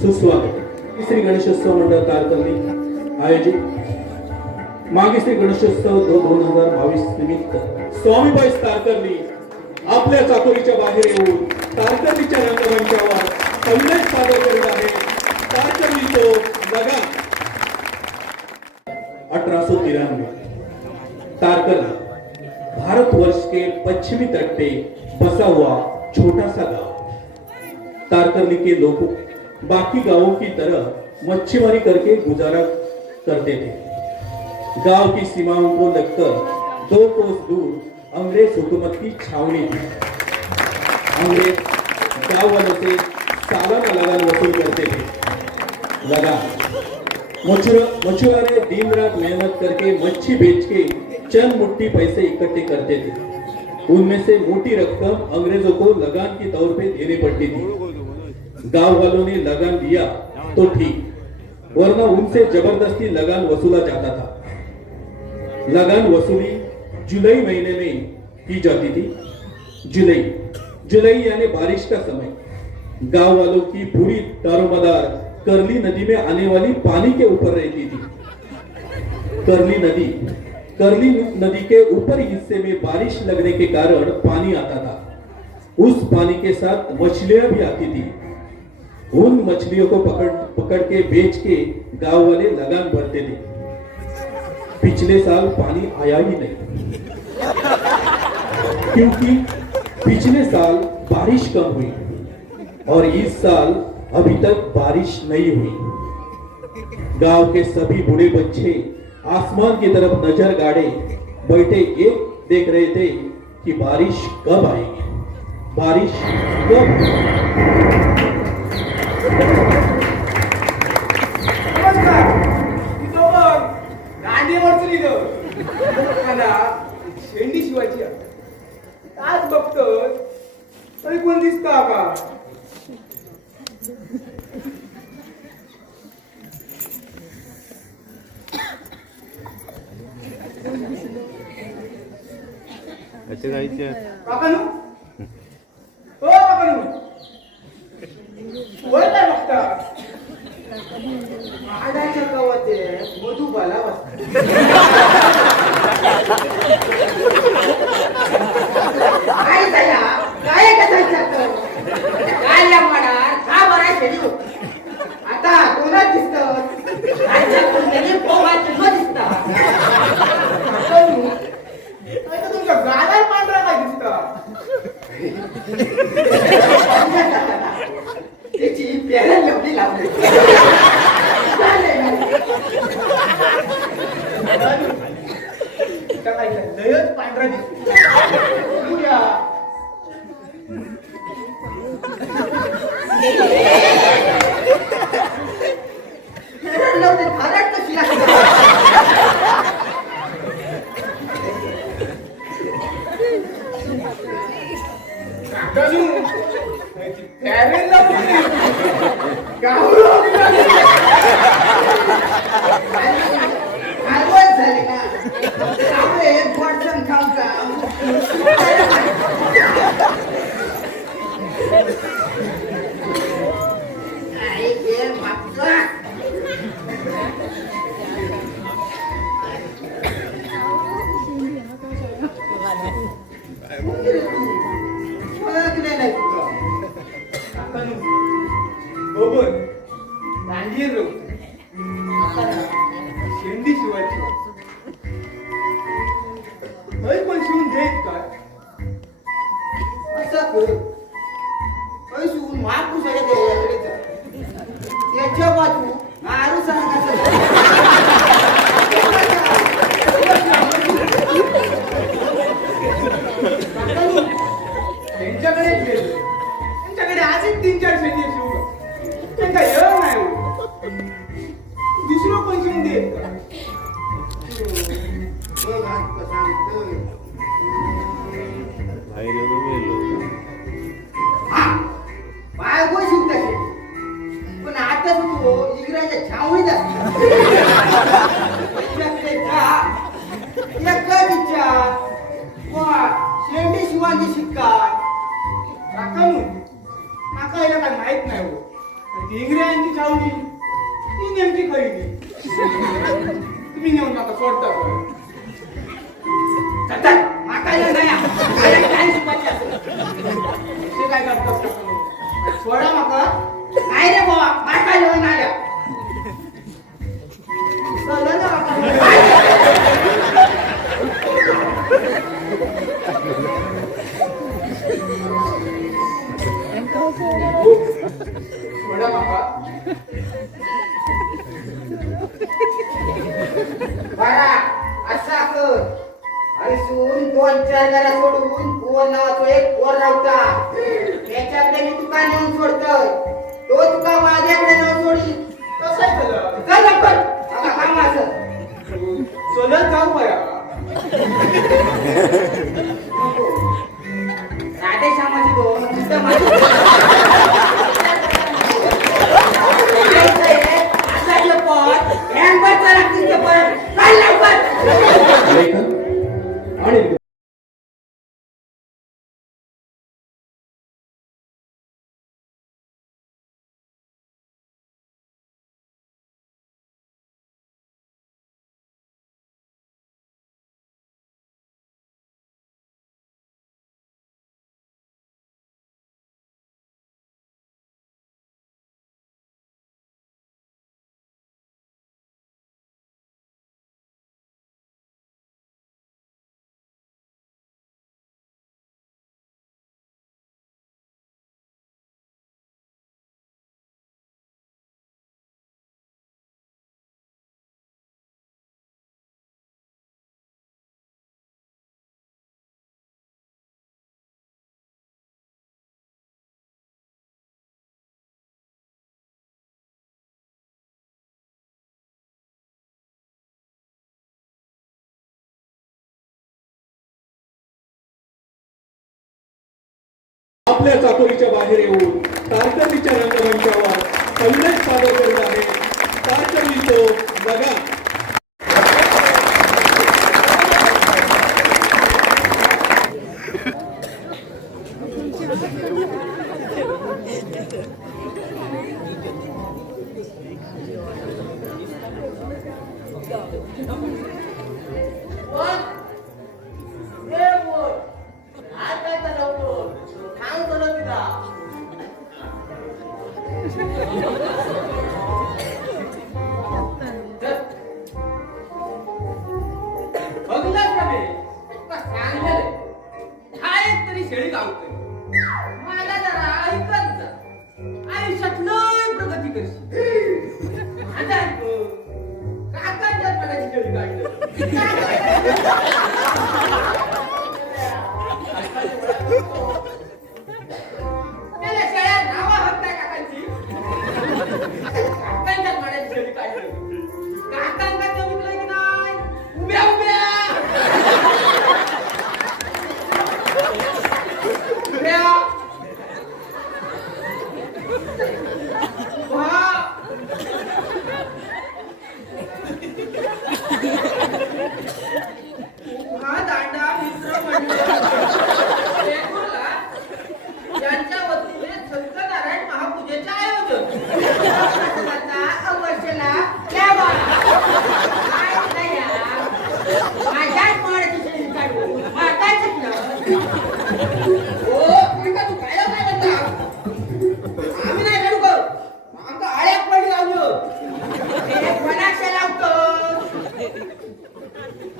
सुस्वागत। श्री गणेशोत्सव मंडळ तारकर्ली आयोजित मागे श्री गणेशोत्सव 2022 निमित्त स्वामीबाई तारकर्ली आपल्या चाकोरीच्या बाहेर येऊन तारकर्लीच्या रंगमंचावर संदेश सादर करीत आहे। तारकर्ली तो लगान 1893 तारकर्ली भारतवर्ष के पश्चिमी तट पे बसा हुआ छोटा सा गांव। तारकर्ली के लोग बाकी गांवों की तरह मच्छीमारी करके गुजारा करते थे। गांव की सीमाओं को लगकर 2 कोस दूर अंग्रेज हुकूमत की छावनी थी। अंग्रेज गांव वालों से सालाना लगान वसूल करते थे। लगान मछुआरे दिन रात मेहनत करके मच्छी बेच के चंद मुट्ठी पैसे इकट्ठे करते थे। उनमें से मोटी रकम अंग्रेजों को लगान के तौर पे देनी पड़ती थी। गांव वालों ने लगान दिया तो ठीक, वरना उनसे जबरदस्ती लगान वसूला जाता था। लगान वसूली जुलाई महीने में की जाती थी। जुलाई यानी बारिश का समय। गांव वालों की पूरी दारोमदार करली नदी में आने वाली पानी के ऊपर रहती थी। करली नदी के ऊपरी हिस्से में बारिश लगने के कारण पानी आता था। उस पानी के साथ मछलियां भी आती थी। उन मछलियों को पकड़ के बेच के गांव वाले लगान भरते थे। पिछले साल पानी आया ही नहीं, क्योंकि पिछले साल बारिश कम हुई और इस साल अभी तक बारिश नहीं हुई। गांव के सभी बूढ़े बच्चे आसमान की तरफ नजर गाड़े बैठे एक देख रहे थे कि बारिश कब आएगी, बारिश कब। शेंडी शिवायची आज बघतोय तरी कोण दिसता का? काकानू हो काकानू वरला बघता आडाच्या गावात मधुबाला वाजता काय झाला काय कथाचं काय लागणार का बराय शेडी आता कोणाच दिसतं आजच्या कोणतरी पोहाचं न दिसतं आता तुमच्या गालाला पांढरा काय दिसतं त्याची प्याला लवडी लावली लयच पांढरा दिसतो शेंडी शिवायची पण शिवून देत काय असं कर शिवून माकू सगळे त्याच्या बाजू मारू त्यांच्याकडे आजच 3-4 शेंडी शिवू त्यांचा येळ नाही दुसरं पण शिवून देत का? बायको शिवता पण आता तू इंग्रजाच्या छावणीत शेंडी शिवाजी शिक्का काय माहित नाही हो ती इंग्रजांची छावणी ती नेमकी खरी तुम्ही नेऊन नका सोडता चल माका येऊन गया अरे काय शिकवायचे असं ते काय करतात का तुम्ही? सोडा माका नाही रे बाबा माका येऊन आल्या चला ना सोडा माका बाळा असा कर हरिसून 2-4 घरा सोडून पोर नावाचो एक पोर रावता त्याच्याकडे मी तुका नेऊन सोडतोय तो तुका माझ्याकडे नेऊन सोडी कसं आहे झालं चल लवकर आता काम असं सोलत जाऊ बया राधे श्यामाची 2 मिनिटं माझी असा जे पोर हँडबरचा लागतील ते पोर चल लवकर लेखन आणि आपल्या चाकोरीच्या बाहेर येऊन तारकर्लीच्या रंगमंचावर संदेश सादर करीत आहे तारकर्लीचो लगा. शेळी गावते मला जरा ऐकत जा आयुष्यात लय प्रगती करशी आता काकांच्या पडायची शेळी त्याला शेळ्या नावा हत्या काकांची काकांच्या पडायची शेळी काढली काकांका जमितलं की नाही उभ्या उभ्या हा दांडा मित्र मंडळ यांच्या वतीने सत्यनारायण महापूजेचे आयोजन अवश्यला माझ्याच माण्याची शेळी काढू माताच हो तू काय म्हणता आम्ही नाही करू करू आमका आळ्या पडली लावलो कोणाशे लावतो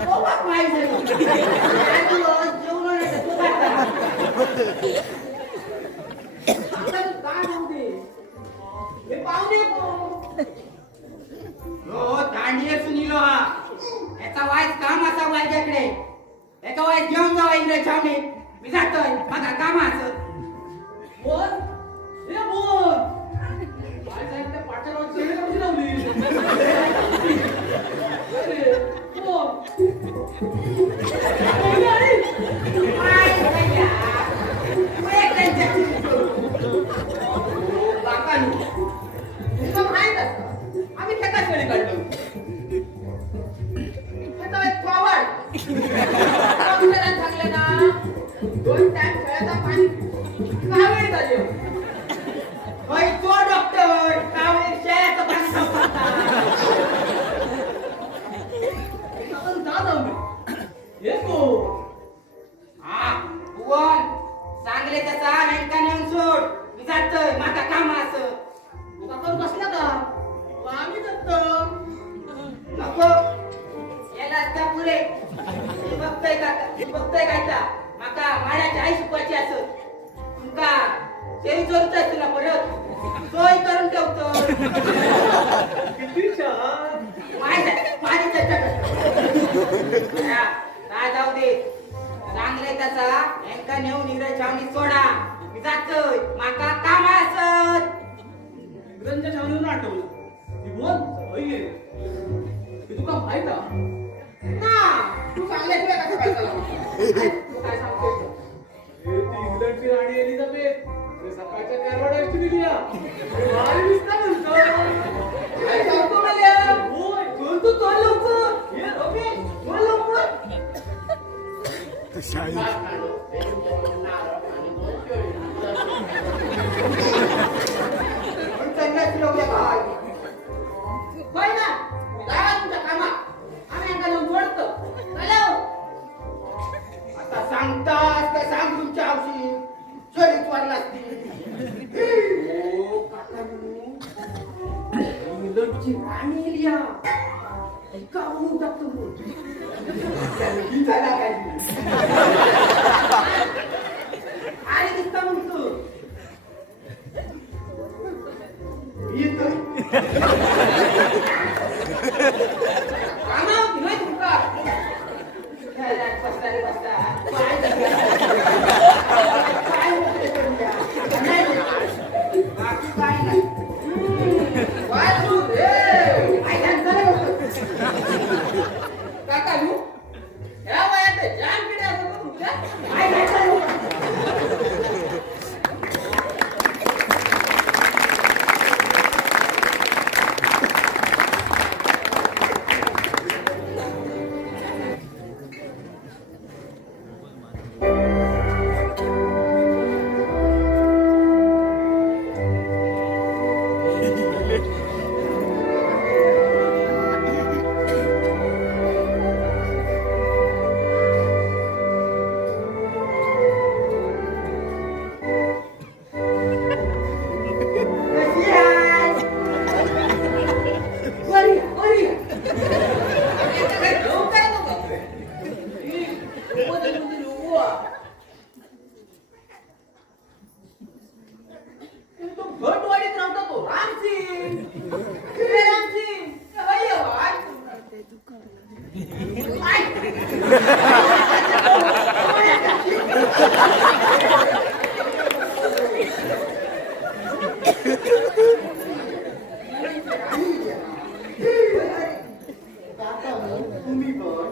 हो बाप माहिती जेवण नाही तू हे पाहुणे हो दांडिये सुनीलो हा याचा वाईट काम असा माझ्याकडे याचा वाईट घेऊन जावा इंग्रज छावणी मी जातोय माझा काम असं बोल हे बोल काय साहेब त्या पाट्यावर शेळी कशी लावली अरे बोल काय भैया तू एक त्यांच्या तेही जोरत तुला परत सोय करून ठेवतो. किती छान. माझी चर्चा करतो. काय जाऊ दे चांगले तसा यांका नेऊन इंग्रज छावणी सोडा. मी जातोय माका काम असत. इंग्रजांच्या छावणीवरून आठवलं ती बोल होय की तुका माहित तू सांगल्याशिवाय कसं काय चालणार? तू काय सांगतोय? ती इंग्लंडची राणी एलिझाबेथ ते सकाळच्या कॅरोडाची दिली भारी दिसता म्हणतो. काय सांगतो मला? होय चल तू चल लवकर. ये रमेश चल लवकर. पण त्यांना फिरवल्या काय? होय ना? जावा तुमच्या कामात. आम्ही यांना लावून सोडतो. चला. आता सांगतास काय सांग तुमच्या हौशी. चोरीत वाढला ओ काकांनो. इंग्लंडची राणी एलिया. ऐका म्हणून टाकतो. त्यांनी झाला काय? आणि दिसता म्हणतो. येतोय. कामावती नाही तुमका. बसता रे बसता. काय होते करून द्या. बाकी काय नाही. काय तू रे? काय सांगता काका तू या वयात जाम किडे असतो तुमच्या. काय सांगता घटवाडीत राहतो तो रामसिंग. रामसिंग तुम्ही पण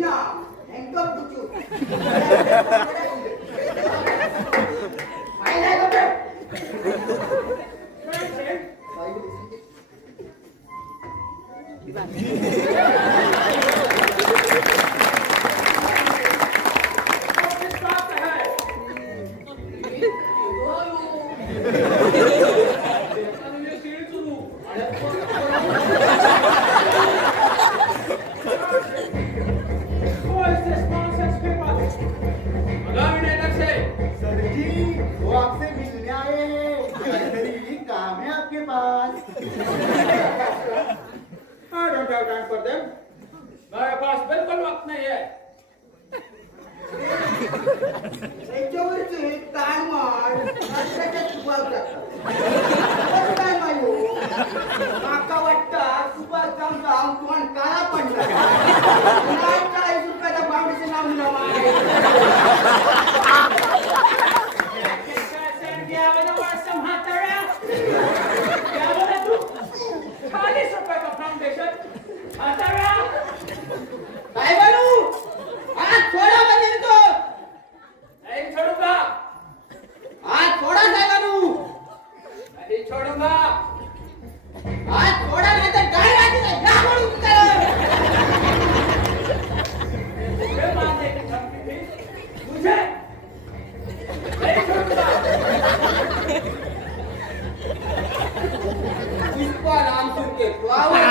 ना एकदम कुचू बिल्कुल वक्त नहीं है. त्याच्यावरचे काय मार त्याच्यात सुभाग काय मायो माका वाटता सुभाग जाऊन जाऊन कोण काळा पडला. नाही 40 रुपयाचा बावडीचं नाव काय बनू आज थोडा बदल तो नहीं छोड़ूंगा. आज थोडा साहेबानू नहीं छोड़ूंगा. आज थोडा नाही तर काय राहते ना म्हणून मुझे मारने की धमकी थी. मुझे नहीं छोड़ूंगा. इसको नाम सुन के तो आवाज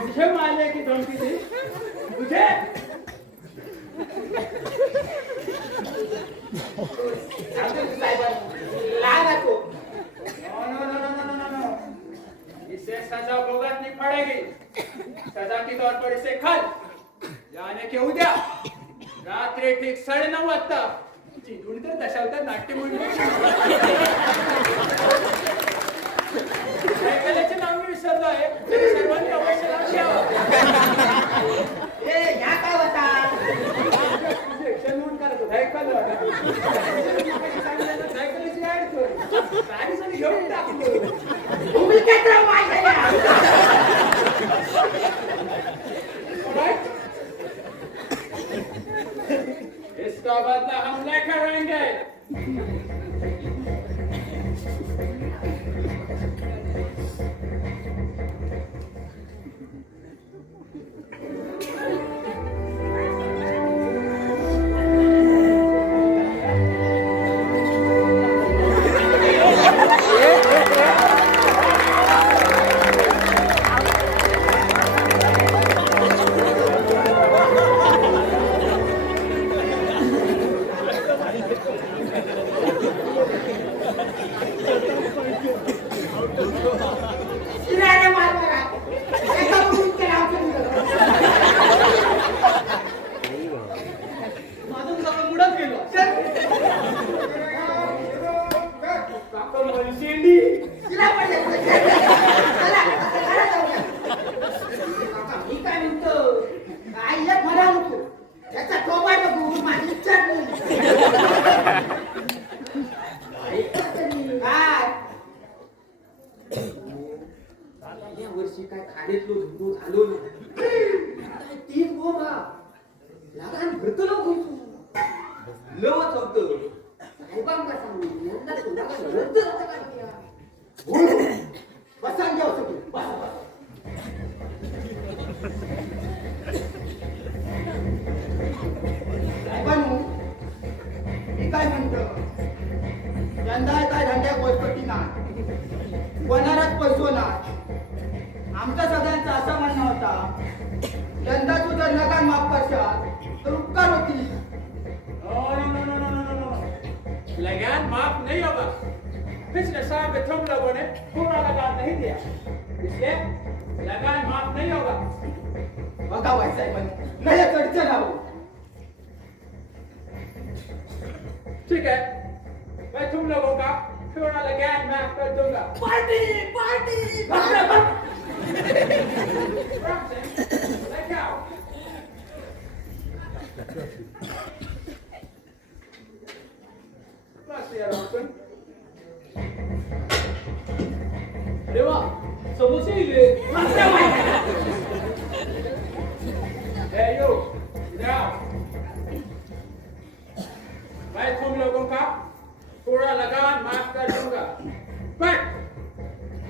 तुझे मारले की धमकी दी तुझे लहान आहे तो. नो इसे सजा भुगतनी पड़ेगी सजा की तौर पर इसे कल यानी कि उद्या रात्री ठीक 9:30 वाजता चिंचवडी तर दशावतार नाट्य मंडळ ऐकल्याचे नाव मी विसरलो आहे तरी सर्वांनी अवश्य नाव घ्यावं ए ह्या काय होता एक्शन म्हणून करत होता ऐकलं ऐकल्याची ऍड कर प्राणी घेऊन टाकलो तुम्ही काय तर माहिती आहे. Alright? इसका बदला हम नहीं करेंगे किराणे मार मारा. एका मुलीत केला आमच्या मुलं. माझं सगळं मुडच गेलो काका माझी शेंडी तिला पण देतो. चला, चला जाऊया. काका, मी काय म्हणतो आईला म्हणा नको याचा टोबा नको माझी चटणी काय या वर्षी काय खाण्यातलो धंदो झालो नाही. तीन गोबा लगान भरतलो गोचू लवच होतं साहेबांका सांगून यंदा तुला काय रद्द होतं का नाही या? हो, बसा घ्या होतं तुम्ही. बसा, बसा. साहेबांनो, मी काय म्हणतो यंदा काय धंद्या गोष्टी नाही कोणालाच पैसो नाही. आमच्या सगळ्यांचं असं म्हणणं होता यंदा तू जर लगान माफ करशाल तर उपकार होतील. लगान माफ नहीं होगा पिछले साल में तुम लोगों ने पूरा लगान नहीं दिया इसलिए लगान माफ नहीं होगा बघा भाई साहेब नाही चढचं राहू. ठीक है मैं तुम लोगों का पूरा लगान माफ कर दूंगा पार्टी पार्टी लेके आओ बस यार आपण अरे वाह समोसे इले ए यो इधर आओ मैं तुम लोगों का पूरा लगान माफ कर दूंगा बट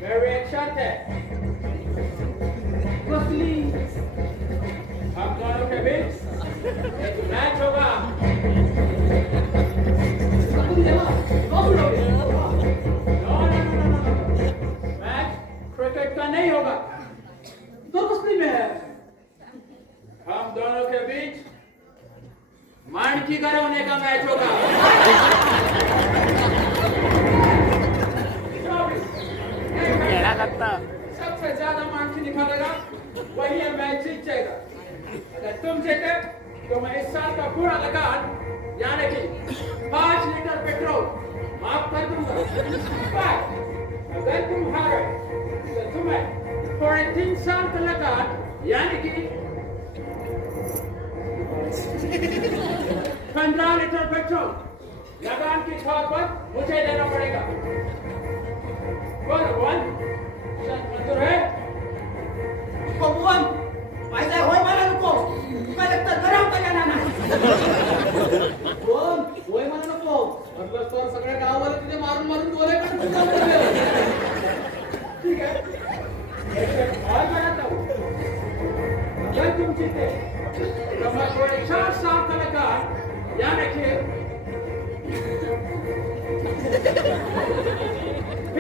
मेरी एक शर्त है कसली हम दोनों के बीच एक मैच होगा मैच क्रिकेट का नहीं होगा तो कसली में है हम दोनों के बीच मांडकी करवने का मैच होगा सबसे ज्यादा मांडकी निकालेगा वही ये मैच जीत जाएगा अगर तुम जीते तो मैं इस साल का पूरा लगान यानी कि 5 लीटर पेट्रोल माफ कर दूंगा पर अगर तुम हारे तो तुम्हें पूरे 3 साल का लगान यानी कि 15 लीटर पेट्रोल लगान के तौर पर मुझे देना पड़ेगा बोलो वन मंजूर है कोण पैसा होय मला नको तुका लगता गरम करायला नाही. कोण होय मला नको मतलब तर सगळ्या गावाला तिथे मारून मारून डोळे काढून ठीक आहे और बनाता हूँ अगर तुम जीते तो मैं पूरे 4 साल का लगान यानी कि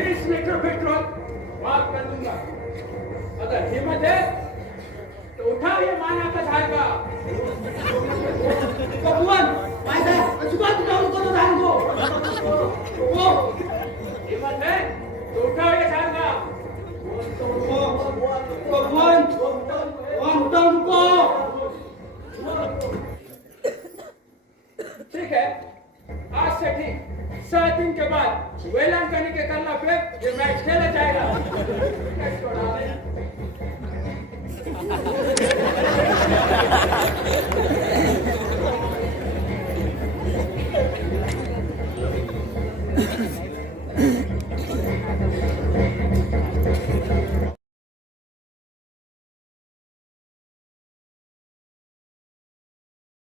20 लीटर पेट्रोल माफ कर दूंगा हिम्मत है तो उठाओ ये माना का धागा भगवान माझा अजिबात जाऊ नको धारगो ओ हिम्मत है तो उठाओ ये धागा भगवान तुमको ठीक है आज से ठीक 7 दिन के बाद वेलांकनी के करला पे ये मैच खेला जाएगा कैसे छोड़ा है?